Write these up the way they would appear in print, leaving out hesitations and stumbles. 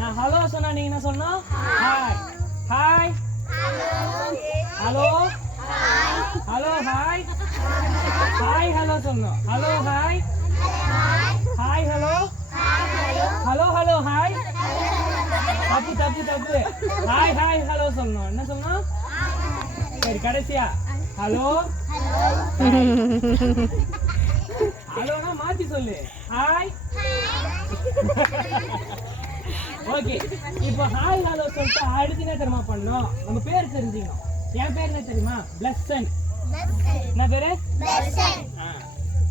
நான் ஹலோ சொன்னா நீங்க என்ன சொல்லணும்? Hi. Hi. Hello. Hello hi. Hi hello சொல்லணும். Hello hi. Hi hello. Hello hello hi. தப்பு தப்பு தப்பு. ஹாய் ஹாய் ஹலோ சொல்லணும். என்ன சொல்லணும்? சரி கடைசியா ஹலோ. ஹலோனா மாத்தி சொல்லு. ஹாய். ஓகே, இப்போ ஹாய் ஹலோ சொல்லிட்டு அடுத்து என்ன தெரியுமா பண்ணோம்? நம்ம பேர் தெரிஞ்சுக்கணும். என் பேர் என்ன தெரியுமா? பிளஸ்ஸன். என்ன பேரு?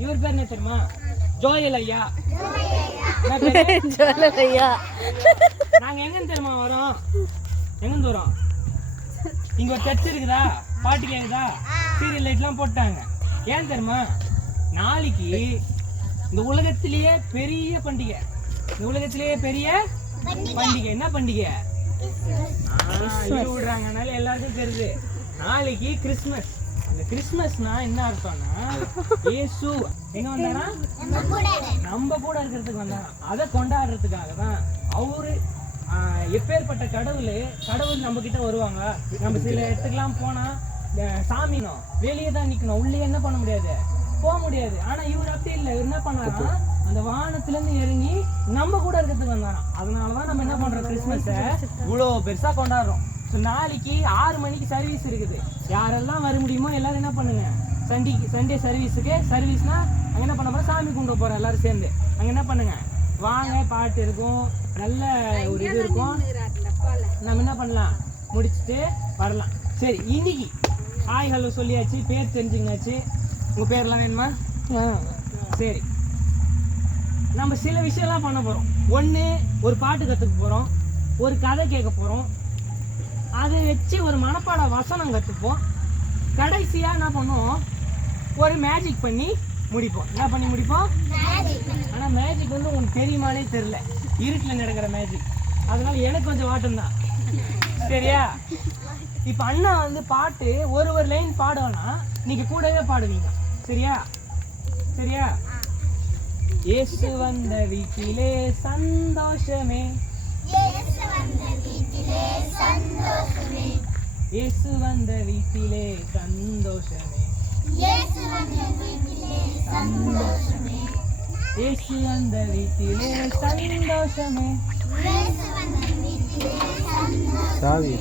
இவர் பேர் என்ன தெரியுமா? ஜோயல் ஐயா. ஜோயல் ஐயா. நாங்க எங்க தெரியுமா வரோம்? எங்க வரோம்? இங்க ஒரு சர்ச் இருக்குதா? பாட்டு கேக்குதா? சீரியல் லைட்லாம் போட்டாங்க. ஏன் தெரியுமா? நாளைக்கு இந்த உலகத்திலேயே பெரிய பண்டிகை. இந்த உலகத்திலேயே பெரிய பண்டிகை என்ன பண்டிகை? விடுறாங்கனால எல்லாருக்கும் தெரியுது. நாளைக்கு கிறிஸ்மஸ். அந்த கிறிஸ்மஸ்னா என்ன அர்த்தம்னா இயேசு எங்க வந்தாரா? நம்ம கூட இருக்கிறதுக்கு வந்தாரா. அதை கொண்டாடுறதுக்காக தான் அவரு எப்பேற்பட்ட கடவுள் நம்ம கிட்ட வருவாங்க. நம்ம சில இடத்துக்குலாம் போனா சாமினும் வெளியே தான் நிக்கணும், உள்ளே என்ன பண்ண முடியாது, போக முடியாது. ஆனா இவர் அப்படி இல்லை. இவர் என்ன பண்ணாரா? அந்த வானத்துல இருந்து இறங்கி நம்ம கூட இருக்கிறதுக்கு வந்தாராம். அதனாலதான் நம்ம என்ன பண்றோம்? கிறிஸ்மஸை இவ்வளவு பெருசா கொண்டாடுறோம். நாளைக்கு 6 மணிக்கு சர்வீஸ் இருக்குது. யாரெல்லாம் வர முடியுமோ எல்லாரும் என்ன பண்ணுங்க, சண்டே சர்வீஸ்னா அங்க என்ன பண்ண போறோம்? சாமி கும்பிட போறோம் எல்லாரும் சேர்ந்து. அங்க என்ன பண்ணுங்க, வாங்க, பாட்டு இருக்கும், நல்ல ஒரு இது இருக்கும். நம்ம என்ன பண்ணலாம், முடிச்சுட்டு வரலாம். சரி, இன்னைக்கு ஹாய் ஹலோ சொல்லியாச்சு, பேர் தெரிஞ்சுங்கயாச்சு. உங்க பேர்லாம் வேணுமா? சரி, நம்ம சில விஷயம்லாம் பண்ண போறோம். ஒன்று, ஒரு பாட்டு கற்றுக்க போறோம், ஒரு கதை கேட்க போறோம், அதை வச்சு ஒரு மனப்பாட வசனம் கற்றுப்போம். கடைசியாக என்ன பண்ணுவோம்? ஒரு மேஜிக் பண்ணி முடிப்போம். என்ன பண்ணி முடிப்போம்? ஆனால் மேஜிக் வந்து உங்களுக்கு தெரியுமானே தெரில, இருட்டில் நடக்கிற மேஜிக். அதனால எனக்கு கொஞ்சம் வாட்டம் தான். சரியா? இப்போ அண்ணா வந்து பாட்டு ஒரு லைன் பாடுவேன்னா நீங்க கூடவே பாடுவீங்க. சரியா? சரியா? இயேசு வந்த வீட்டிலே சந்தோஷமே, இயேசு வந்த வீட்டிலே சந்தோஷமே, இயேசு வந்த வீட்டிலே சந்தோஷமே, இயேசு வந்த வீட்டிலே சந்தோஷமே, இயேசு வந்த வீட்டிலே சந்தோஷமே, இயேசு வந்த வீட்டிலே சந்தோஷமே,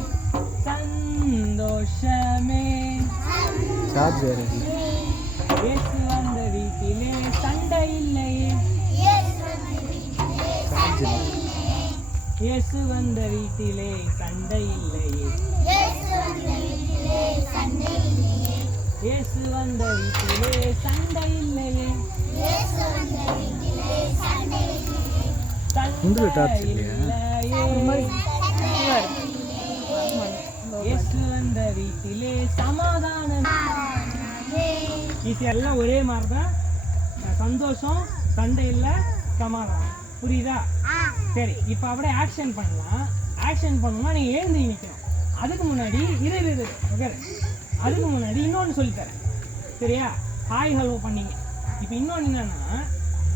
சந்தோஷமே, இயேசு வந்த வீட்டிலே சண்டை இல்லையே, இயேசு வந்த வீட்டிலே சண்டை இல்லையே, இயேசு வந்த வீட்டிலே சண்டை இல்லையே, இயேசு வந்த வீட்டிலே சமாதானம். எல்லாம் ஒரே மாதிரி தான். சந்தோஷம், சண்டை இல்லை, சமாதானம். புரியுதா? சரி, இப்போ அப்படியே ஆக்ஷன் பண்ணலாம். ஆக்ஷன் பண்ணணும்னா நீங்க எழுந்து நிற்கணும். அதுக்கு முன்னாடி ஓகே, அதுக்கு முன்னாடி இன்னொன்று சொல்லித்தரேன். சரியா? ஹாய் ஹலோ பண்ணீங்க. இப்போ இன்னொன்று என்னன்னா,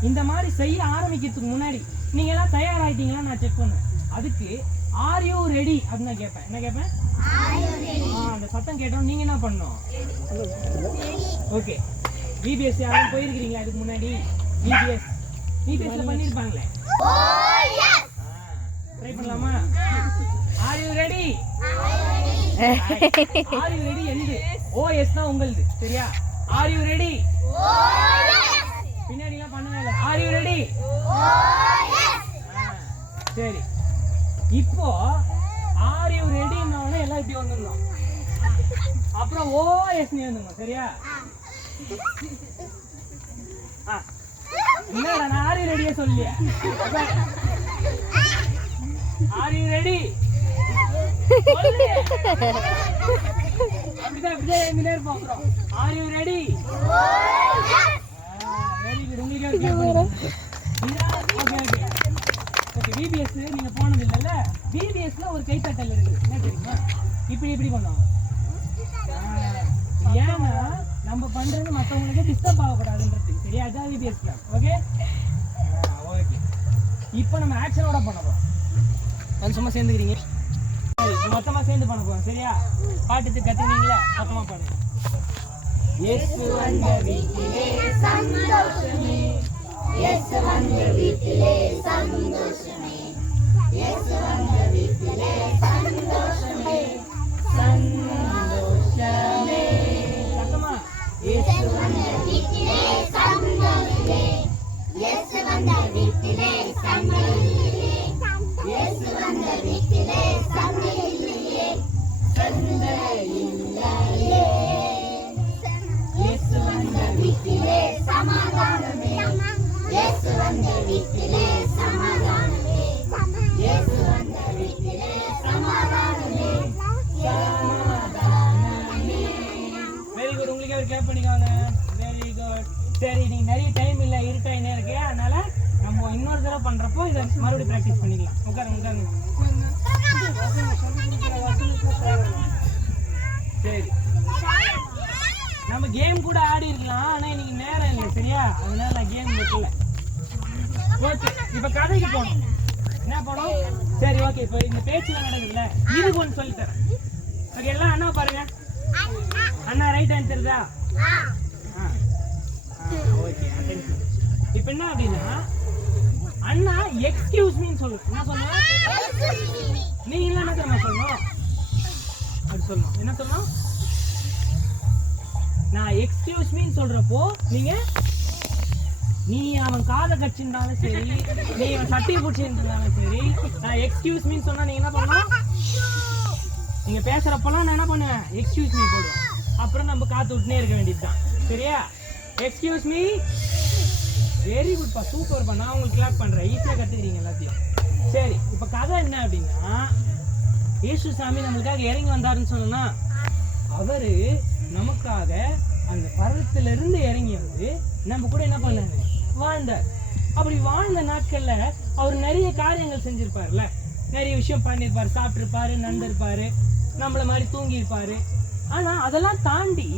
இந்த மாதிரி செய்ய ஆரம்பிக்கிறதுக்கு முன்னாடி நீங்க எல்லாம் தயாராகிட்டீங்களா நான் செக் பண்ணுவேன். அதுக்கு ஆர் யூ ரெடி அப்படின்னு நான் கேட்பேன். என்ன கேட்பேன்? அந்த சத்தம் கேட்டோம் நீங்க என்ன பண்ணணும்? ஓகே, பிபிஎஸ் யாரும் போயிருக்கிறீங்களா இதுக்கு முன்னாடி? பிபிஎஸ்ல பண்ணிருப்பாங்களே, ட்ரை பண்ணலாமா? Are you ready? Are you ready? எந்து ஓஎஸ் தான் உங்களுது. சரியா? Are you ready? பின்னாடி எல்லாம் பண்ணவே இல்லை. Are you ready? சரி, இப்போ ஆர் யூ ரெடின்னு எல்லாம் இப்படி வந்துடணும். அப்புறம் ஓஎஸ் நீ வந்துடணும். சரியா? என்னடா நான் ஆர் யூ ரெடியே சொல்லியே. Are you ready? அப்படிதான் அப்படிதான் இருப்போம். Are you ready? Very good. உங்களுக்கு ஓகே ஓகே ஓகே. பிபிஎஸ் நீங்க போனது இல்லைல்ல? பிபிஎஸ்ல ஒரு கைத்தட்டல் இருக்கு. என்ன தெரியுமா? இப்படி பண்ணுவாங்க. ஏன்னா நம்ம பண்றது மற்றவங்களுக்கு டிஸ்டர்ப் ஆகக்கூடாதுன்றது. சரியா? அதான் பிபிஎஸ்ல. Okay okay. இப்போ நம்ம ஆக்ஷனோட பண்ண போறோம். சும்மா சேர்ந்துக்கிறீங்க. சரி, மொத்தமா சேர்ந்து பண்ண போறோம். சரியா? பாட்டு கத்துக்கிறீங்களா? மொத்தமா பாடுங்க. இயேசு வந்த வீட்டிலே சந்தோஷமே, இயேசு வந்த வீட்டிலே சந்தோஷமே, இயேசு வந்த வீட்டிலே சந்தோஷமே, சந்தோஷமே. சத்தமா. இயேசு வந்த வீட்டிலே சந்தோஷமே, இயேசு வந்த வீட்டிலே சந்தோஷமே, இயேசு வந்த வீட்டிலே சந்தோஷமே, சந்தோஷமே. இயேசு வந்த வீட்டிலே சமாதானமே, இயேசு வந்த வீட்டிலே சமாதானமே, இயேசு வந்த வீட்டிலே சமாதானமே, சமாதானமே. Very good. உங்களுக்கு ஒரு கிளாப் பண்ணிக்கோங்க. Very good. சரி, நீங்க நிறைய டைம் இல்லை, இருட்டாயினே இருக்கு. அதனால நம்ம இன்னொரு தடவை பண்றப்போ இதை மறுபடியும் ப்ராக்டிஸ் பண்ணிக்கலாம். உட்காருங்க. சரி, நம்ம கேம் கூட ஆடி இருக்கலாம். ஆனா இன்னைக்கு நேரம் இல்லை. சரியா? அதனால நான் கேம் வைக்கல. ஓகே, இப்ப கதைக்கு போகணும். என்ன போனோம்? சரி, ஓகே. இப்போ இந்த பேச்சுல நடக்குதுல்ல, இதுக்கு ஒன்று சொல்லி தரேன். ஓகே, எல்லாம் அண்ணா பாருங்க. அண்ணா ரைட் ஹேண்ட் தெரியுதா? ஓகே. இப்போ என்ன அப்படின்னா, அண்ணா எக்ஸ்கியூஸ் மீன்னு சொல்லு. என்ன சொல்லணும்? நீங்க என்ன தெரியுமா சொல்லணும்? அப்படி சொல்லணும். என்ன சொல்லணும்? நான் எக்ஸ்கியூஸ் மீன்னு சொல்றப்போ நீ அவன் காதை கட்சிருந்தாலும் சரி, நீ அவன் சட்டையை பிடிச்சிருந்தாலும் சரி, நான் எக்ஸ்கியூஸ் மீன்னு சொன்னா நீங்க என்ன பண்ணணும்? நீங்க பேசுறப்பெல்லாம் நான் என்ன பண்ணுவேன்? எக்ஸ்கியூஸ் மீ போடுவேன். அப்புறம் நம்ம காத்து விட்டுனே இருக்க வேண்டியதுதான். சரியா? Excuse me. வெரி குட்பா, சூப்பர்ப்பா. நான் உங்களுக்கு கிளாப் பண்றேன். ஈஸியா கத்துக்கிறீங்க எல்லாத்தையும். சரி, இப்ப கதை என்ன அப்படின்னா, இயேசு சாமி நம்மளுக்காக இறங்கி வந்தாருன்னு சொன்னா, அவரு நமக்காக அந்த பர்வத்தில இருந்து இறங்கி வந்து நம்ம கூட என்ன பண்ணாரு? வாழ்ந்தார். அப்படி வாழ்ந்த நாட்கள்ல அவர் நிறைய காரியங்கள் செஞ்சிருப்பாருல்ல, நிறைய விஷயம் பண்ணிருப்பாரு. சாப்பிட்டிருப்பாரு, நடந்திருப்பாரு, நம்மள மாதிரி தூங்கி இருப்பாரு. ஆனா அதெல்லாம் தாண்டி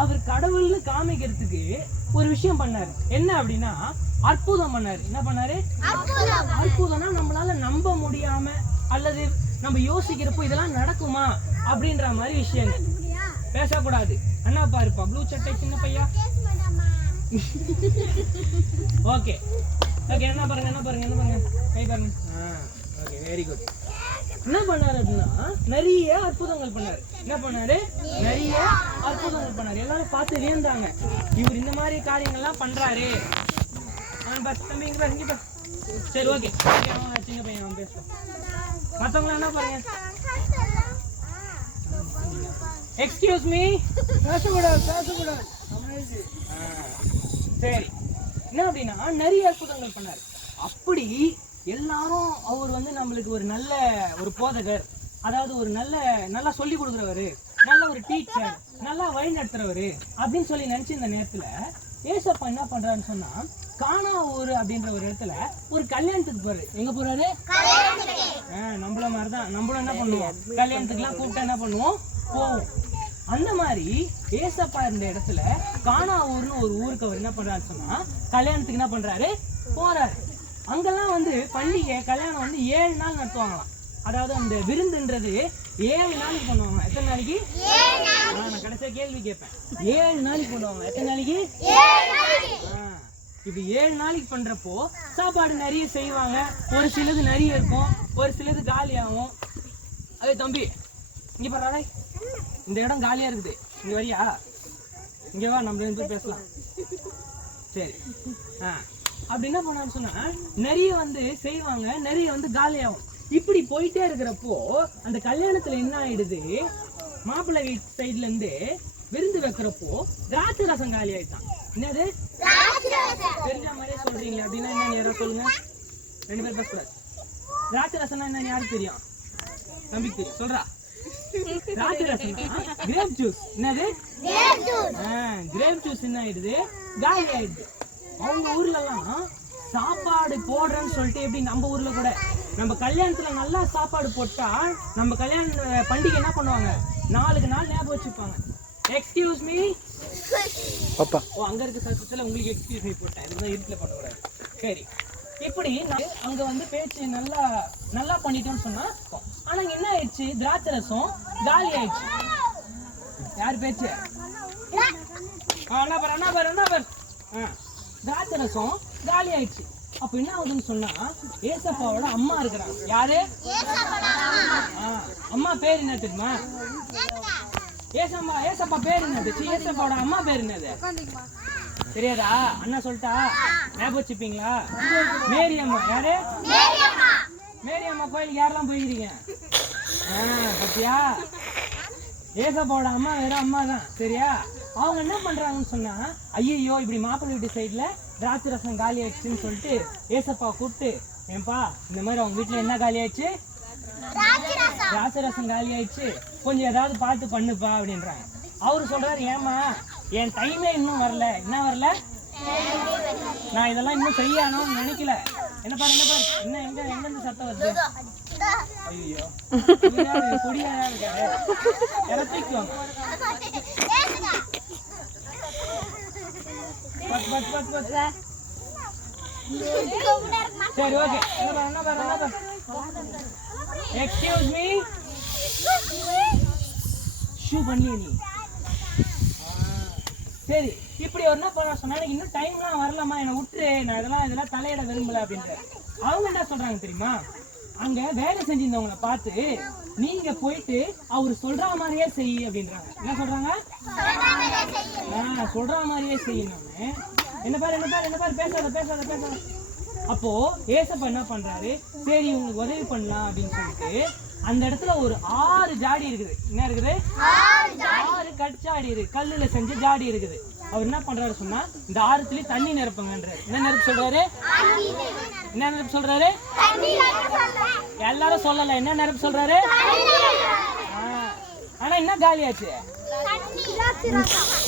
அவர் கடவுள்னு காமிக்கிறதுக்கு ஒரு விஷயம் பண்ணாரு. என்ன அப்படின்னா, அற்புதம் பண்ணாரு. என்ன பண்ணாரு? அற்புதம்னா நம்மளால நம்ப முடியாம அல்லது நம்ம யோசிக்கிறப்போ இதெல்லாம் நடக்குமா அப்படின்ற மாதிரி விஷயங்கள். பேசக்கூடாது. அண்ணா பாருப்பா, ப்ளூ சட்டை சின்ன பையா. Okay okay. என்ன பாருங்க. கை பாருங்க. Okay, very good. என்ன பண்ணாரு அப்படின்னா, நிறைய அற்புதங்கள் பண்ணாரு. என்ன பண்ணாரு? நிறைய அற்புதங்கள் பண்ணாரு. எல்லாரும் பார்த்து வியந்தாங்க, இவர் இந்த மாதிரி காரியங்கள்லாம் பண்றாரு. சரி, ஓகே. சின்ன பையன் அவன் பேசுவோம். மற்றவங்களாம் என்ன பாருங்க? Excuse me. பேசக்கூடாது. சரி, என்ன அப்படின்னா நிறைய அற்புதங்கள் பண்ணாரு. அப்படி எல்லாரும் அவர் வந்து நம்மளுக்கு ஒரு நல்ல ஒரு போதகர், அதாவது ஒரு நல்லா சொல்லி கொடுக்குறவரு, நல்ல ஒரு டீச்சர், நல்லா வழி நடத்துறவரு அப்படின்னு சொல்லி நினைச்சு இந்த நேரத்துல ஏசப்பா என்ன பண்றாருன்னு சொன்னா, கானாவூர் அப்படின்ற ஒரு இடத்துல ஒரு கல்யாணத்துக்கு போறாரு. எங்க போறாரு? நம்மள மாதிரிதான். நம்மளும் என்ன பண்ணுவோம்? கல்யாணத்துக்கு எல்லாம் கூப்பிட்டா என்ன பண்ணுவோம்? போவோம். அந்த மாதிரி ஏசப்பா இருந்த இடத்துல கானாவூர்னு ஒரு ஊருக்கு அவர் என்ன பண்றாரு சொன்னா, கல்யாணத்துக்கு என்ன பண்றாரு? போறாரு. அங்கெல்லாம் வந்து பண்டிகை கல்யாணம் வந்து 7 நாள் நடத்துவாங்களாம். அதாவது அந்த விருந்துன்றது 7 நாளைக்கு பண்ணுவாங்க. எத்தனை நாளைக்கு? நான் கடைசியா கேள்வி கேட்பேன். 7 நாளைக்கு பண்ணுவாங்க. எத்தனை நாளைக்கு? இப்ப 7 நாளைக்கு பண்றப்போ சாப்பாடு நிறைய செய்வாங்க. ஒரு சிலது நிறைய இருக்கும், ஒரு சிலது காலியாகும். அதே தம்பி, இங்க பாரு, இந்த இடம் காலியா இருக்குது, இங்க வரியா? இங்க வா, நம்ம 2 பேர் பேசலாம். சரி. அப்படி என்ன பண்ணான்னு சொன்னா, நிறைய வந்து செய்வாங்க, நிறைய வந்து காலியாகும். இப்படி போயிட்டே இருக்கிறப்போ அந்த கல்யாணத்துல என்ன ஆயிடுது, மாப்பிள்ளை வீட்டு சைட்ல இருந்து விருந்து வைக்கிறப்போ திராட்சை ரசம் காலி ஆயிட்டான். என்னது? தெரிஞ்ச மாதிரியே சொல்றீங்களா? அப்படின்னா என்ன யாராவது சொல்லுங்க. 2 பேர் பேசக்கூடாது. திராட்சை ரசம்னா என்ன யாருக்கு தெரியும்? நம்பிக்கை தெரியும். சொல்றா. திராட்சை ரசம்னா கிரேப் ஜூஸ். என்னது? கிரேப் ஜூஸ் என்ன ஆயிடுது? காலி ஆயிடுது. அவங்க ஊர்ல எல்லாம் சாப்பாடு போடுறேன்னு சொல்லிட்டு, எப்படி நம்ம ஊர்ல கூட நம்ம கல்யாணத்துல நல்லா சாப்பாடு போட்டா நம்ம கல்யாண பண்டிகை என்ன பண்ணுவாங்க, 4 நாள் ஞாபகம் வச்சுப்பாங்க. எக்ஸ்கியூஸ் மீ பாப்பா. அங்க இருக்க சத்தத்துல உங்களுக்கு எக்ஸ்கியூஸ் மீ போட்டேன். இதெல்லாம் இருட்டுல பண்ணக்கூடாது. சரி, இப்போ இப்படி அங்க வந்து பேச்சு நல்லா நல்லா பண்ணிட்டோம்னு சொன்னா, ஆனா என்ன ஆயிடுச்சு, திராட்சை ரசம் காலி ஆயிடுச்சு. யார் பேச்சு? திராட்சை ரசம் காலி ஆயிடுச்சு. அப்ப என்ன ஆகுதுன்னு சொன்னா, ஏசப்பாவோட அம்மா இருக்கிறாங்க. யாரு? அம்மா பேர் என்ன தெரியுமா? ஏசப்பா பேர் என்னது? ஏசப்பாவோட அம்மா பேர் என்னது தெரியாதா? அண்ணா சொல்லிட்டா ஞாபகம் வச்சுப்பீங்களா? மேரி அம்மா. யாரு? மேரி அம்மா கோயிலுக்கு யாரெல்லாம் போயிருக்கீங்க? பத்தியா, ஏசப்பாவோட அம்மா வேற அம்மா தான். சரியா? அவங்க என்ன பண்றாங்கன்னு சொன்னா, ஐயோ இப்படி மாப்பிள்ளை வீட்டு சைட்ல திராட்சை ரசம் காலி ஆயிடுச்சுன்னு சொல்லிட்டு ஏசப்பா கூப்பிட்டு, ஏன்பா இந்த மாதிரி அவங்க வீட்டுல என்ன காலி ஆயிடுச்சு? திராட்சை ரசம் காலி ஆயிடுச்சு, கொஞ்சம் ஏதாவது பார்த்து பண்ணுப்பா அப்படின்றாங்க. அவரு சொல்றாரு, ஏமா என் டைமே இன்னும் வரல. என்ன வரல? நான் இதெல்லாம் இன்னும் செய்யணும்னு நினைக்கல. என்ன பாரு என்ன எங்க இருந்து சத்தம் வருது? ஐயோ குடியா இருக்காரு, இறத்திக்குவாங்க. சரி, ஓகே. என்ன பாரு எக்ஸ்கியூஸ் மீ, ஷூ பண்ணி நீ. சரி, இப்படி ஒரு என்ன பண்ண சொன்னா, எனக்கு இன்னும் டைம்லாம் வரலாமா, என்னை விட்டு நான் இதெல்லாம் தலையிட விரும்பல அப்படின்ற. அவங்க என்ன சொல்றாங்க தெரியுமா, அங்க வேலை செஞ்சிருந்தவங்களை பார்த்து நீங்க போயிட்டு அவரு சொல்ற மாதிரியே செய்ய அப்படின்றாங்க. என்ன சொல்றாங்க? சொல்ற மாதிரியே செய்யணும். என்ன பாரு பேசாத. அப்போ ஏசப்பா என்ன பண்றாரு, சரி உங்களுக்கு உதவி பண்ணலாம் அப்படின்னு சொல்லிட்டு அந்த இடத்துல ஒரு 6 ஜாடி இருக்குது. என்ன இருக்குது? 6 கட்சாடி இருக்கு, கல்லுல செஞ்ச ஜாடி இருக்குது. அவர் என்ன பண்றாரு சொன்னா, இந்த 6த்துலயும் தண்ணி நிரப்புங்கன்றாரு. என்ன நிரப்பு சொல்றாரு? எல்லாரும் சொல்லல. என்ன நிரப்பு சொல்றாரு? ஆனா என்ன காலியாச்சு?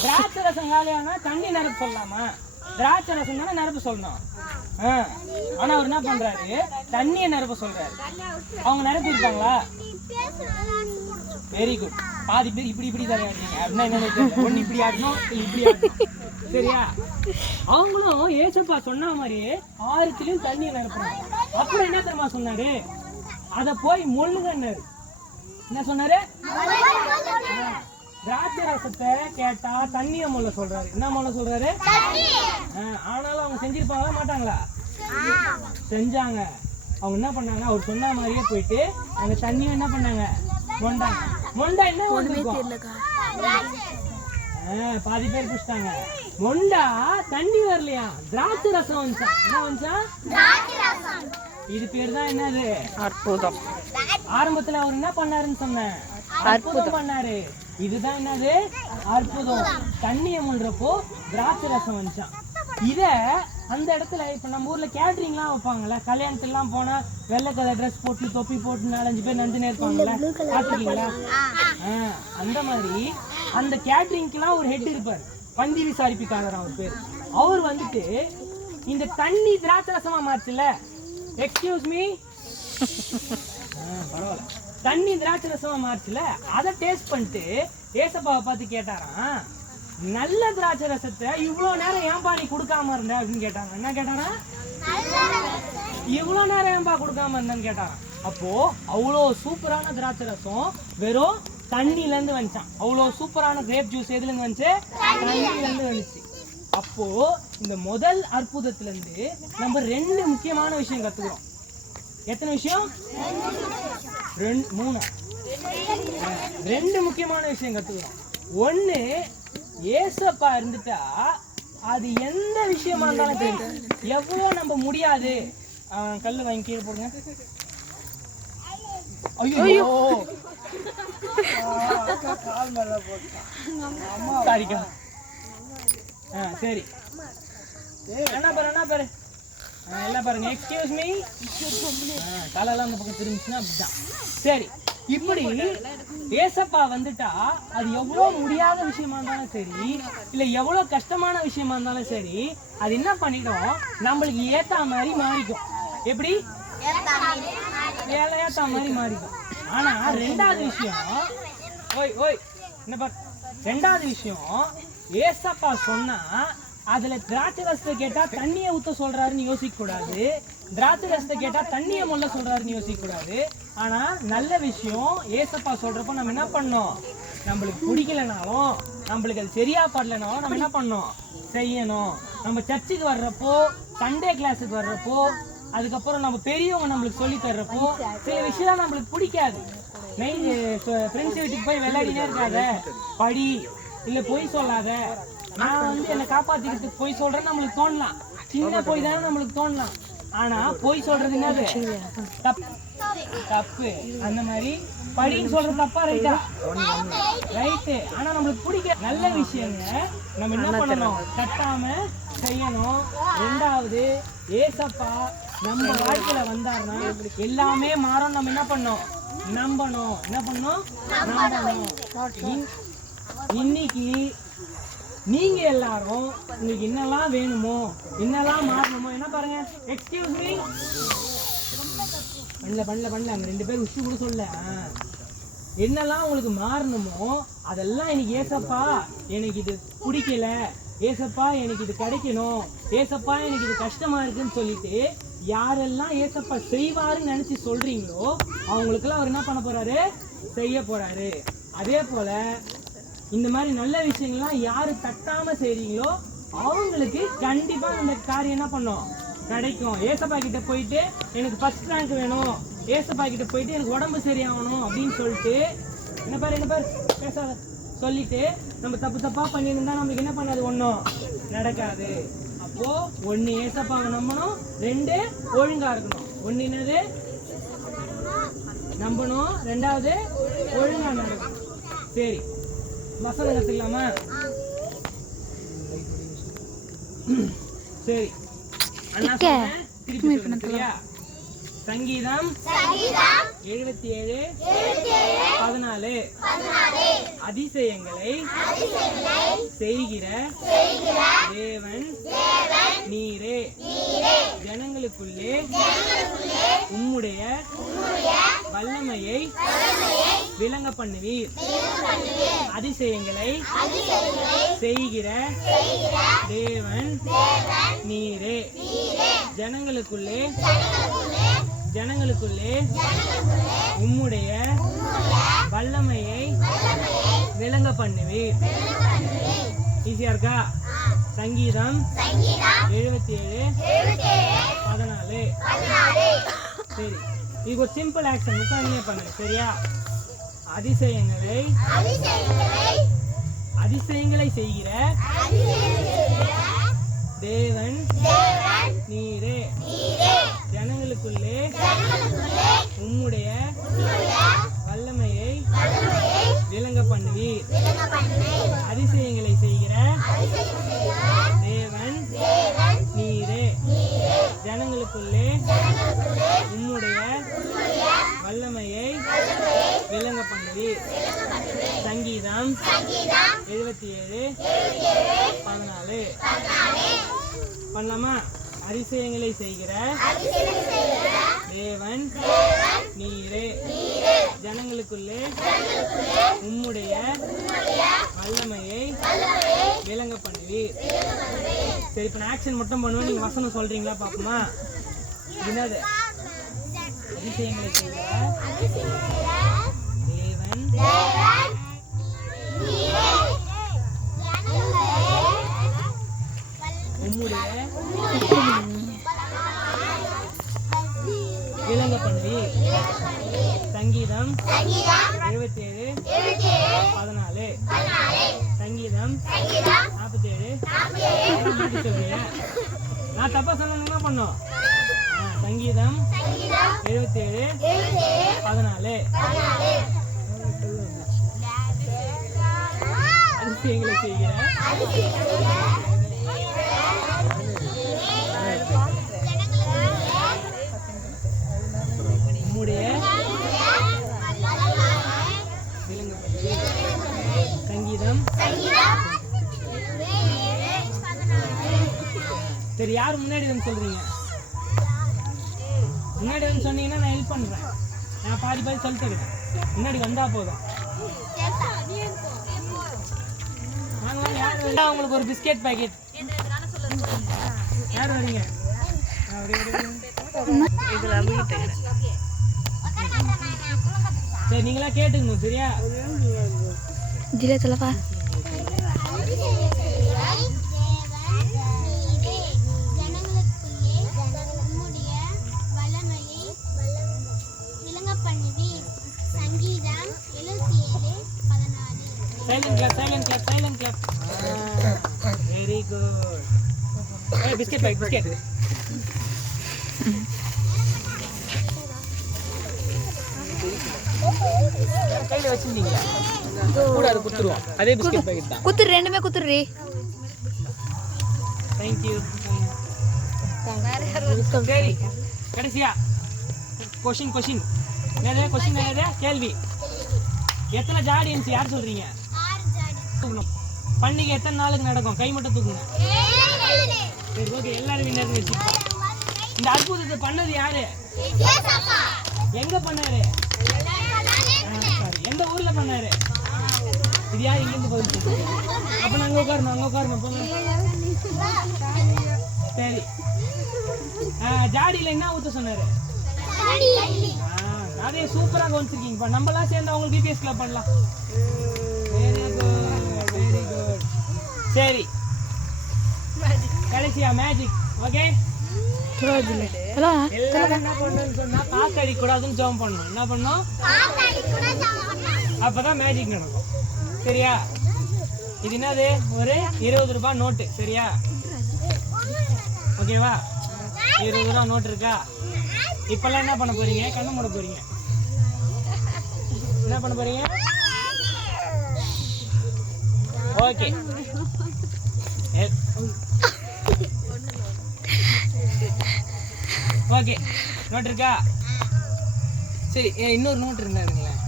திராட்சை ரசம் காலியானா தண்ணி நிரப்பு சொல்லலாமா? திராட்சை ரசம் தானே நிரப்பு சொல்லணும். ஆனா அவர் என்ன பண்றாரு, தண்ணிய நிரப்ப சொல்றாரு. அவங்க நிரப்பி இருக்காங்களா? Very good. பாதி பேர் இப்படி தலையாடுறீங்க. அப்படின்னா என்ன, ஒன்னு இப்படி ஆடணும், இப்படி ஆடணும். சரியா? அவங்களும் ஏசப்பா சொன்ன மாதிரியே 6த்துலயும் தண்ணிய நிரப்புறாங்க. அப்புறம் என்ன தெரியுமா சொன்னாரு, அத போய் மொள்ளுங்கன்னாரு. என்ன சொன்னாரு? திராட்சை ரசத்தை கேட்டா தண்ணிய மொள்ள சொல்றாரு. என்ன மொள்ள சொல்றாரு? ஆனாலும் அவங்க செஞ்சிருப்பாங்களா மாட்டாங்களா? செஞ்சாங்க. அவங்க என்ன பண்ணாங்க, அவர் சொன்ன மாதிரியே போயிட்டு அந்த தண்ணியும் என்ன பண்ணாங்க, மொண்டா என்ன பாதி பேர் புடிச்சிட்டாங்க. மொண்டா தண்ணி வரலையா, திராட்சை ரசம் வந்துச்சா. என்ன வந்துச்சா? இது பேர் தான் என்னது? அற்புதம். ஆரம்பத்துல அவர் என்ன பண்ணாருன்னு சொன்னேன், அற்புதம் பண்ணாரு. இதுதான் என்னது? அற்புதம். தண்ணிய முன்றப்போ திராட்சை ரசம் வந்துச்சான். இத அந்த இடத்துல இப்ப நம்ம ஊர்ல கேட்டரிங்லாம் வைப்பாங்கல்ல, கல்யாணத்துலாம் போனா வெள்ளை கலர் ட்ரெஸ் போட்டு தொப்பி போட்டு 4-5 பேர் நந்து நேர்ப்பாங்கல்ல, பாத்துருக்கீங்களா? அந்த மாதிரி அந்த கேட்டரிங்க்குலாம் ஒரு ஹெட் இருப்பாரு, பந்தி விசாரிப்புக்காரர் அவர் பேர். அவர் வந்துட்டு இந்த தண்ணி திராட்சை ரசமா மாறுச்சுல, எக்ஸ்கியூஸ் மீ, பரவாயில்ல, தண்ணி திராட்சை ரசமா மாறுச்சுல, அதை டேஸ்ட் பண்ணிட்டு ஏசப்பாவை பார்த்து கேட்டாராம், நல்ல திராட்சை ரசத்தை இவ்வளவு நேரம் ஏன்பா நீ கொடுக்காம இருந்த அப்படின்னு கேட்டாங்க. என்ன கேட்டாரா? இவ்வளவு நேரம் ஏன்பா கொடுக்காம இருந்தேன்னு கேட்டாராம். அப்போ அவ்வளோ சூப்பரான திராட்சை ரசம் வெறும் தண்ணில இருந்து வந்துச்சான். அவ்வளோ சூப்பரான கிரேப் ஜூஸ் எதுல இருந்து வந்துச்சு? தண்ணில இருந்து வந்துச்சு. அப்போ இந்த முதல் அற்புதத்துல இருந்து நம்ம 2 முக்கியமான விஷயம் கத்துக்கிறோம். எத்தனை விஷயம்? 2 முக்கியமான விஷயம் கத்துக்கிறோம். ஒண்ணு, ஏசப்பா இருந்துட்டா அது எந்த விஷயமா இருந்தாலும் தெரியும். எவ்வளவு நம்ம முடியாது, கல்லு வாங்கி கீழே போடுங்க. ஐயோ சாரிக்கா. சரி, என்ன பாரு எல்லாம் பாருங்க. எக்ஸ்கியூஸ் மீ, தலையெல்லாம் அந்த பக்கம் திரும்பிச்சுன்னா அப்படிதான். சரி, இப்படி ஏசப்பா வந்துட்டா அது எவ்வளவு முடியாத விஷயமா இருந்தாலும் சரி, இல்ல எவ்வளவு கஷ்டமான விஷயமா இருந்தாலும் சரி, அது என்ன பண்ணிடும், நம்மளுக்கு ஏத்தா மாதிரி மாறிக்கும். எப்படி? ஏத்தா மாதிரி மாறிக்கும். ஆனா ரெண்டாவது விஷயம், என்ன பாரு, ரெண்டாவது விஷயம், ஏசப்பா சொன்னா அதுல திராட்சை ரசத்தை கேட்டா தண்ணியை ஊத்த சொல்றாருன்னு யோசிக்க கூடாது. திராட்சை ரசத்தை கேட்டா தண்ணியை முள்ள சொல்றாருன்னு யோசிக்க கூடாது. ஆனா நல்ல விஷயம் ஏசப்பா சொல்றப்போ நம்ம என்ன பண்ணோம், நம்மளுக்கு பிடிக்கலனாலும் நம்மளுக்கு அது சரியா படலனாலும் நம்ம என்ன பண்ணோம், செய்யணும். நம்ம சர்ச்சுக்கு வர்றப்போ, சண்டே கிளாஸுக்கு வர்றப்போ, அதுக்கப்புறம் நம்ம பெரியவங்க நம்மளுக்கு சொல்லி தர்றப்போ சில விஷயம் நம்மளுக்கு பிடிக்காது. ஃப்ரெண்ட்ஸ் வீட்டுக்கு போய் விளையாடினே இருக்காத, படி, இல்ல பொய் சொல்லாத, நான் வந்து என்னை காப்பாத்திக்கிறதுக்கு பொய் சொல்றேன்னு நம்மளுக்கு தோணலாம். சின்ன பொய் தானே நம்மளுக்கு தோணலாம். ஆனா பொய் சொல்றது என்னது, தப்பு. அந்த மாதிரி படின்னு சொல்றது தப்பா ரைட்டா? ரைட்டு. ஆனா நம்மளுக்கு பிடிக்க நல்ல விஷயங்க நம்ம என்ன பண்ணணும், தட்டாம செய்யணும். ரெண்டாவது, ஏசப்பா நம்ம வாழ்க்கையில வந்தாருன்னா எல்லாமே மாறும். நம்ம என்ன பண்ணோம், நம்பணும். என்ன பண்ணணும், நம்பணும். இன்னைக்கு நீங்க எல்லாரும் உங்களுக்கு என்னெல்லாம் வேணுமோ, என்னெல்லாம் மாறணுமோ, என்ன பாருங்க, எக்ஸ்கியூஸ் மீ, பண்ணல அங்க 2 பேர் உஷு கூட சொல்ல, என்னெல்லாம் உங்களுக்கு மாறணுமோ அதெல்லாம் எனக்கு ஏசப்பா எனக்கு இது பிடிக்கல, ஏசப்பா எனக்கு இது கிடைக்கணும், ஏசப்பா எனக்கு இது கஷ்டமா இருக்குன்னு சொல்லிட்டு யாரெல்லாம் ஏசப்பா செய்வாருன்னு நினைச்சு சொல்றீங்களோ அவங்களுக்கெல்லாம் அவர் என்ன பண்ண போறாரு, செய்ய போறாரு. அதே போல இந்த மாதிரி நல்ல விஷயங்கள்லாம் யாரு தட்டாம செய்றீங்களோ அவங்களுக்கு கண்டிப்பா அந்த காரியம் என்ன பண்ணும், கிடைக்கும். ஏசப்பா கிட்ட போயிட்டு எனக்கு ஃபர்ஸ்ட் ரேங்க் வேணும், ஏசப்பா கிட்ட போயிட்டு எனக்கு உடம்பு சரியாகணும் அப்படின்னு சொல்லிட்டு என்ன பாரு பேசாத சொல்லிட்டு நம்ம தப்பா பண்ணியிருந்தா நம்மளுக்கு என்ன பண்ணாது, ஒன்றும் நடக்காது. அப்போ 1 ஏசப்பாவை நம்பணும், 2 ஒழுங்கா இருக்கணும். 1 என்னது, நம்பணும், 2வது ஒழுங்கா நடக்கணும். சரி, வசனம் கத்துக்கலாமா? சரி, அண்ணா சொன்னேன், திருப்பி சொல்லுங்க சரியா? சங்கீதம் 77:14 அதிசயங்களை செய்கிற தேவன் நீரே, ஜனங்களுக்குள்ளே உம்முடைய வல்லமையை விளங்க பண்ணுவீர். அதிசயங்களை செய்கிற தேவன் நீரே, ஜனங்களுக்குள்ளே உம்முடைய வல்லமையை விளங்க பண்ணுவீர். ஈஸியா இருக்கா? சங்கீதம் 77:14. சரி, இது ஒரு சிம்பிள் ஆக்ஷன், உட்கார்ந்து பண்ணுங்க சரியா? அதிசயங்களை செய்கிற தேவன் நீரே, ஜனங்களுக்குள்ளே உம்முடைய வல்லமையை விளங்க பண்ணுவீர். அதிசயங்களை செய்கிற தேவன் நீரே, ஜனங்களுக்குள்ளே உம்முடைய வல்லமையை விளங்க பண்ணுவீர். சங்கீதம் 77:14 பண்ணலாமா? அதிசயங்களை செய்கிற தேவன் நீரே, ஜனங்களுக்குள்ளே உம்முடைய வல்லமையை விளங்க பண்ணுவீர். சரி, இப்ப நான் ஆக்ஷன் மட்டும் பண்ணுவேன், நீங்க வசனம் சொல்றீங்களா பாப்போமா? என்னது? அதிசயங்களை செய்கிற தேவன் உம்முடைய விளங்க பண்ணுவீர். சங்கீதம் 77:14. சங்கீதம் 47 சொல்றீங்க, நான் தப்பா சொன்ன என்ன பண்ணோம்? சங்கீதம் 77:14. அதிசயங்களை செய்கிற உம்முடைய சங்கீதம். சரி, யார் முன்னாடி வந்து சொல்றீங்க? முன்னாடி வந்து சொன்னீங்கன்னா நான் ஹெல்ப் பண்றேன். நான் பாதி சொல்லிட்டு முன்னாடி வந்தா போதும். உங்களுக்கு ஒரு பிஸ்கெட் பாக்கெட். யார் வரீங்க? சரி நீங்களா கேட்டுக்கணும் சரியா? ஜிலே சொல்லப்பா. Silent clap, silent clap, silent clap. Very good. Hey, biscuit bag, biscuit. கையில வச்சிருந்தீங்களா? கூட அது குத்துருவோம். அதே பிஸ்கட் பாக்கெட் தான். குத்துரு, ரெண்டுமே குத்துரு. Thank you. சரி கடைசியா கொஸ்டின் என்னது கொஸ்டின் என்னது கேள்வி. எத்தனை ஜாடி இருந்துச்சு யார் சொல்றீங்க? 6 ஜாடி. பண்டிகை எத்தனை நாளுக்கு நடக்கும்? கை மட்டும் தூக்குங்க. சரி ஓகே எல்லாரும் வின்னர்னு வெச்சுக்கோ. இந்த அற்புதத்தை பண்ணது யாரு? ஏசப்பா. எங்க பண்ணாரு? எந்த ஊர்ல பண்ணாரு? இது யார் இங்க இருந்து பதில் சொல்லுங்க. அப்ப நாங்க உட்காரணும் போங்க. சரி ஜாடியில என்ன ஊத்த சொன்னாரு? அதே சூப்பரா கவனிச்சிருக்கீங்கப்பா. நம்மளாம் சேர்ந்து அவங்களுக்கு டிபிஎஸ் கிளப் பண்ணலாம். Very good. சரி கடைசியா மேஜிக். ஓகே எல்லாரும் என்ன பண்ணணும்னு சொன்னா காத்தடி கூடாதுன்னு ஜெபம் பண்ணணும். என்ன பண்ணணும்? அப்பதான் மேஜிக் நடக்கும். சரியா? இது என்னது? ஒரு 20 ரூபாய் நோட்டு. சரியா? ஓகேவா? 20 ரூபாய் நோட்டு இருக்கா? இப்பெல்லாம் என்ன பண்ண போறீங்க? கண்ணு மூட போறீங்க. என்ன பண்ண போறீங்க? ஓகே ஓகே நோட் இருக்கா? சரி இன்னொரு நோட் இருந்தாருங்களேன்.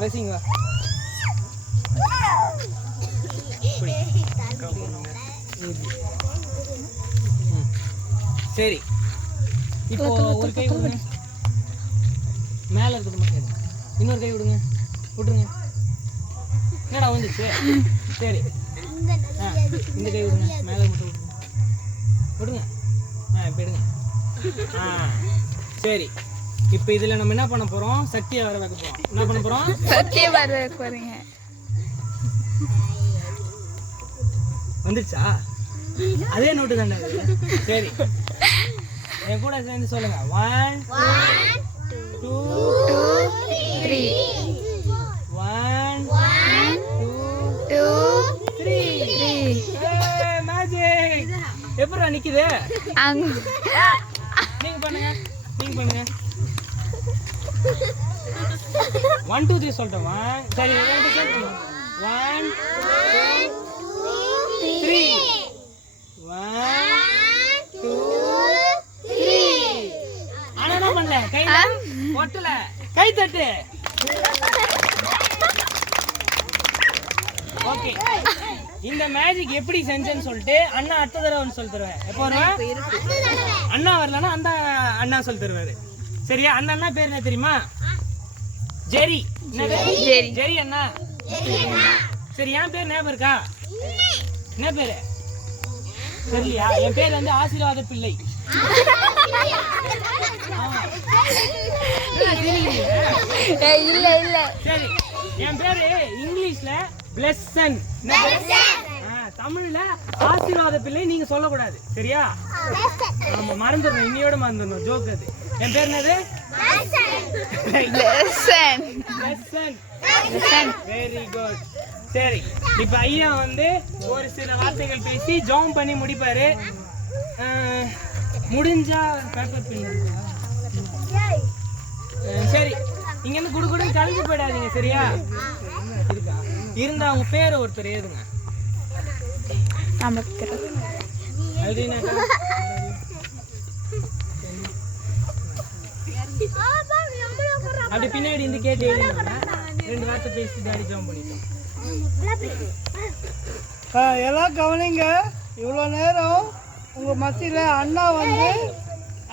வசிங்க வா. சரி இப்போ ஒரு கை விடுங்க. மேல இருக்கிறது மட்டும் எடுங்க. இன்னொரு கை விடுங்க. விட்டுருங்க. என்னடா வந்துச்சு? சரி இந்த கை விடுங்க. மேல மட்டும் விடுங்க. இப்போ எடுங்க. சரி இப்போ இதுல நம்ம என்ன பண்ண போறோம்? சக்தியை வர வைக்க போறோம். என்ன பண்ண போறோம்? சக்தியை வர வைக்க போறீங்க. வந்துருச்சா? அதே நோட்டு தானே. சரி என் கூட சேர்ந்து சொல்லுங்க. 1 2 3 1 2 3 மேஜிக். எப்பறா நிக்குது? நீங்க பண்ணுங்க. 1 2 3 சொல்றேன். சரி 2 சேர்த்து 1 2 3 1 2 3. ஆனா என்ன பண்ணல? கையில ஒட்டல. கை தட்டு. ஓகே இந்த மேஜிக் எப்படி செஞ்சேன்னு சொல்லிட்டு அண்ணா அடுத்த தடவை சொல்லி தருவேன். எப்போ வருவேன்? அண்ணா வரலன்னா அந்த அண்ணா சொல்லி தருவாரு. சரியா? அந்த அண்ணா பேர் என்ன தெரியுமா? ஜெரி. ஜெரி அண்ணா. சரி என் பேர் ஞாபகம் இருக்கா? என்ன பேரு தெரியலையா? என் பேர் வந்து ஆசீர்வாத பிள்ளை. இல்ல சரி என் பேரு இங்கிலீஷ்ல பிளெஸ்ஸன். தமிழ்ல ஆசீர்வாத பிள்ளை நீங்க சொல்லக்கூடாது. சரியா? ஆமா மறந்துடணும். இன்னையோட மறந்துடணும். ஜோக் அது. என் பேர் என்னது? Very good. சரி இப்ப ஐயா வந்து ஒரு சில வார்த்தைகள் பேசி ஜாம் பண்ணி முடிப்பாரு. முடிஞ்சா பேப்பர் பின். சரி இங்க இருந்து குடுகுடுன்னு கலந்து போயிடாதீங்க. சரியா? இருந்தா அவங்க பேரை ஒருத்தர் ஏதுங்க. அப்படி பின்னாடி இருந்து கேட்டு 2 வார்த்தை பேசி டாடி ஜாம் பண்ணிட்டோம். எல்லாம் கவனிங்க. இவ்வளோ நேரம் உங்கள் மத்தியில்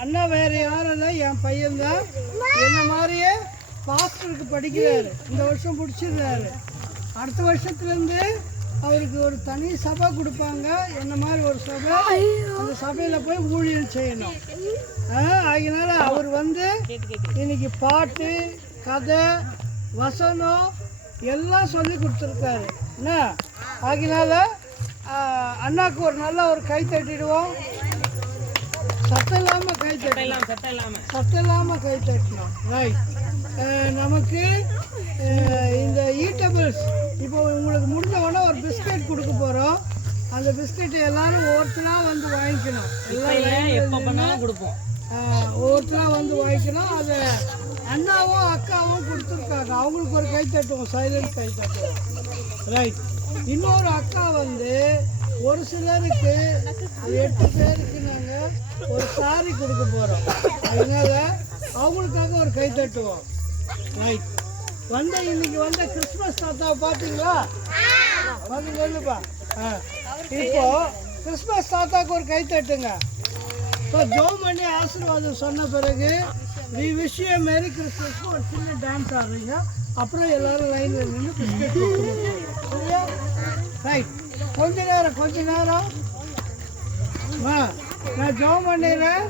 அண்ணா வேறு யாரும் இல்லை, என் பையன்தான். என்ன மாதிரியே பாஸ்டருக்கு படிக்கிறாரு. இந்த வருஷம் பிடிச்சிடுறாரு. அடுத்த வருஷத்துலேருந்து அவருக்கு ஒரு தனி சபை கொடுப்பாங்க, என்ன மாதிரி ஒரு சபை. அந்த சபையில் போய் ஊழியம் செய்யணும். அதனால அவர் வந்து இன்னைக்கு பாட்டு, கதை, வசனம் எல்லாம் சொல்லி கொடுத்துருக்காரு. என்ன அதனால அண்ணாக்கு ஒரு நல்ல ஒரு கை தட்டிடுவோம். சத்தம் இல்லாமல் கை தட்டலாம், சத்தம் இல்லாமல் கை தட்டணும். ரைட். நமக்கு இந்த ஈட்டபிள்ஸ் இப்போ உங்களுக்கு முடிஞ்சவொடனே ஒரு பிஸ்கெட் கொடுக்க போகிறோம். அந்த பிஸ்கெட் எல்லாரும் ஒவ்வொருத்தராக வந்து வாங்கிக்கணும். ஒவ்வொருத்தராக வந்து வாங்கிக்கணும். அதை அண்ணாவும் அக்காவும் கொடுத்துருக்காங்க. அவங்களுக்கு ஒரு கை தட்டுவோம், சைலண்ட் கை தட்டுவோம். ரைட். இன்னொரு அக்கா வந்து ஒரு சிலருக்கு 8 பேருக்கு நாங்கள் ஒரு சாரி கொடுக்க போகிறோம். அதனால அவங்களுக்காக ஒரு கை தட்டுவோம். ரைட். இன்னைக்கு வந்த கிறிஸ்மஸ் தாத்தாவை பார்த்தீங்களா? வந்து சொல்லுப்பா. இப்போ கிறிஸ்மஸ் தாத்தாவுக்கு ஒரு கை தட்டுங்க. இப்போ ஜோம் பண்ணி ஆசீர்வாதம் சொன்ன பிறகு we wish you merry Christmas ஒரு சின்ன டான்ஸ் ஆடுறீங்க. அப்புறம் எல்லாரும் லைனில் நின்று பிஸ்கெட் சரியா? ரைட். கொஞ்ச நேரம் நான் ஜெபம் பண்ணிடுறேன்.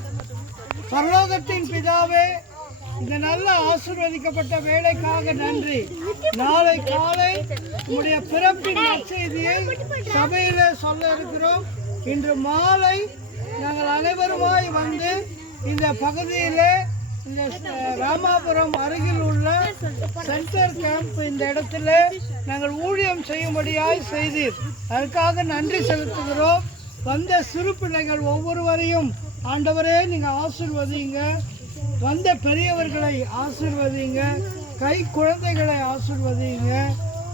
பரலோகத்தின் பிதாவே, இந்த நல்ல ஆசீர்வதிக்கப்பட்ட வேலைக்காக நன்றி. நாளை காலை உடைய பிறப்பின் நற்செய்தியை சபையிலே சொல்ல இருக்கிறோம். இன்று மாலை நாங்கள் அனைவருமாய் வந்து இந்த பகுதியிலே இந்த ராமாபுரம் அருகில் உள்ள சென்டர் கேம்ப் இந்த இடத்துல நாங்கள் ஊழியம் செய்யும்படியாய் செய்தீர். அதற்காக நன்றி செலுத்துகிறோம். வந்த சிறு பிள்ளைகள் ஒவ்வொருவரையும் ஆண்டவரே நீங்கள் ஆசீர்வதிங்க. வந்த பெரியவர்களை ஆசீர்வதிங்க. கை குழந்தைகளை ஆசீர்வதிங்க.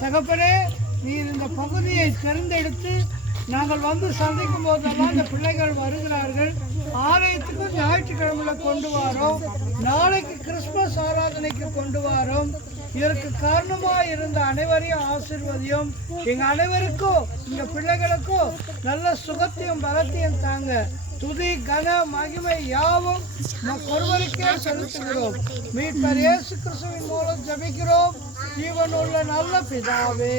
தகப்பனே, நீர் இந்த பகுதியை தேர்ந்தெடுத்து நாங்கள் வந்து சந்திக்கும் போதெல்லாம் இந்த பிள்ளைகள் வருகிறார்கள். ஆலயத்துக்கு ஞாயிற்றுக்கிழமையில கொண்டு வரோம். நாளைக்கு கிறிஸ்துமஸ் ஆராதனைக்கு கொண்டு வரோம். இதற்கு காரணமாக இருந்த அனைவரையும் ஆசீர்வதியும். எங்கள் அனைவருக்கும் இந்த பிள்ளைகளுக்கும் நல்ல சுகத்தையும் பலத்தையும் தாங்க. துதி கன மகிமை யாவும் ஒருவருக்கே செலுத்துகிறோம். மீட்பர் இயேசு கிறிஸ்துவின் மூலம் ஜெபிக்கிறோம் ஜீவனுள்ள நல்ல பிதாவே.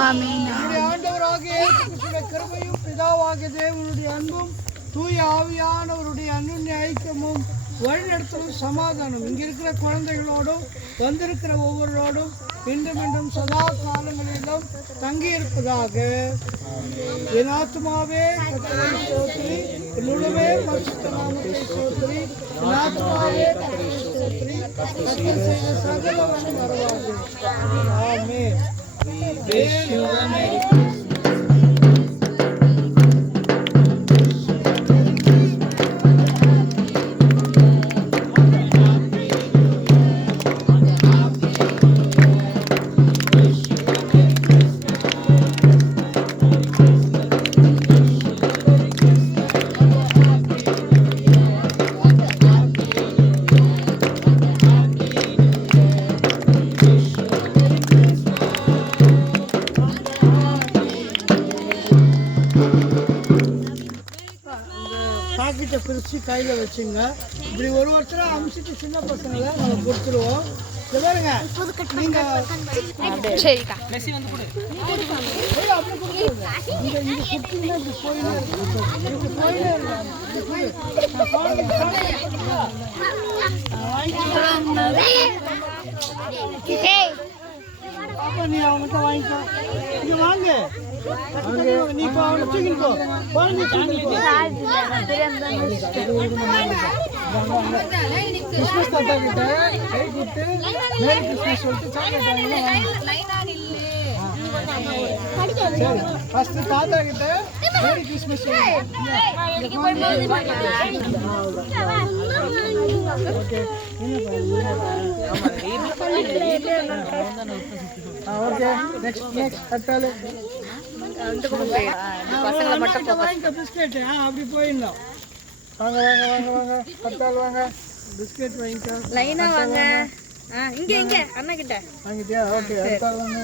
நம்முடைய ஆண்டவராகிய இயேசு கிறிஸ்துவின் கிருபையும் பிதாவாகிய தேவனுடைய அன்பும் தூய ஆவியானவருடைய அன்னுண்ணிய ஐக்கியமும் வழிநடத்தலும் சமாதானம் இங்கே இருக்கிற குழந்தைகளோடும் வந்திருக்கிற ஒவ்வொருவரோடும் இன்றும் என்றும் சதா காலங்களிலும் தங்கி இருப்பதாக. என் ஆத்மாவே கர்த்தரை ஸ்தோத்திரி, என் முழுமே பரிசுத்த நாமத்தை ஸ்தோத்திரி. என் ஆத்மாவே கர்த்தரை ஸ்தோத்திரி, கர்த்தர் செய்த சகலவற்றையும் மறவாதே. ஆமென். பாக்கெட்டை பிரித்து கையில் வச்சுங்க. இப்படி ஒருத்தராக அமிச்சிட்டு சின்ன பசங்களை நம்ம கொடுத்துருவோம். பாருங்க, நீங்கள் சரிக்கா அப்படி கொடுத்துருங்க. இந்த குட்டிங்கன்னா இப்படி போயினே அப்போ நீ அவங்ககிட்ட வாங்கிக்கோ. இங்கே வாங்க, நீ இப்போ அவனை தூக்கிட்டு போ. கிறிஸ்மஸ் தாத்தா கிட்ட கை கொடுத்து மேரி கிறிஸ்மஸ் சொல்லிட்டு சாக்லேட் வாங்கி. சரி, ஃபர்ஸ்ட் தாத்தா கிட்ட மேரி கிறிஸ்மஸ் ஓகே. நெக்ஸ்ட் கட்டாலே பசங்களை மட்டும் வாங்க பிஸ்கெட். அப்படி போயிடணும். வாங்க வாங்க வாங்க வாங்க கட்டால் வாங்க பிஸ்கெட் வாங்கிக்கோ. லைனா வாங்க. இங்க அண்ணா கிட்ட வாங்கிட்டியா? ஓகே, அடுத்தாள் வாங்க.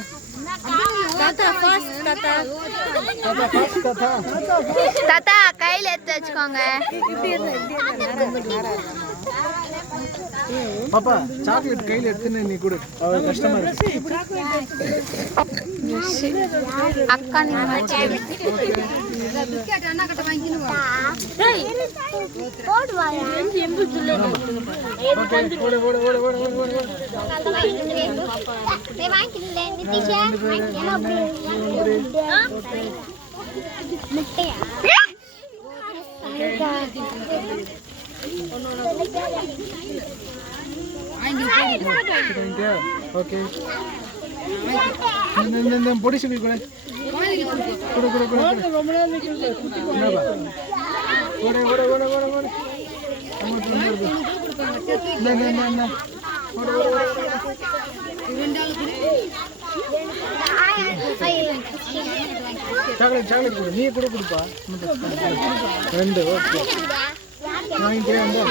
தாத்தா ஃபர்ஸ்ட் தாத்தா தாத்தா first தாத்தா. தாத்தா கையில எடுத்து வச்சுக்கோங்க. பாப்பா சாக்லேட் கையில எடுத்துன்னு நீ கொடு. அவ கஷ்டமா இருக்கு. அக்கா நீங்க ஓகே, இந்த பொடி சொல்லி கொடு. கொடு கொடு கொடு. ரொம்ப நேரம் நிக்குது. என்னப்பா? கொடு கொடு கொடு கொடு கொடு. என்ன கொடு கொடு. சாக்லேட் கொடு. நீ கூட கொடுப்பா. ரெண்டு ஓகே. வாங்கிட்டே வந்தா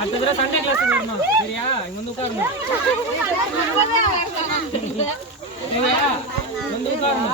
அடுத்த தடவை சண்டே கிளாஸ் வரணும் சரியா? இங்க வந்து உட்காரணும் சரியா? வந்து உட்காரணும்.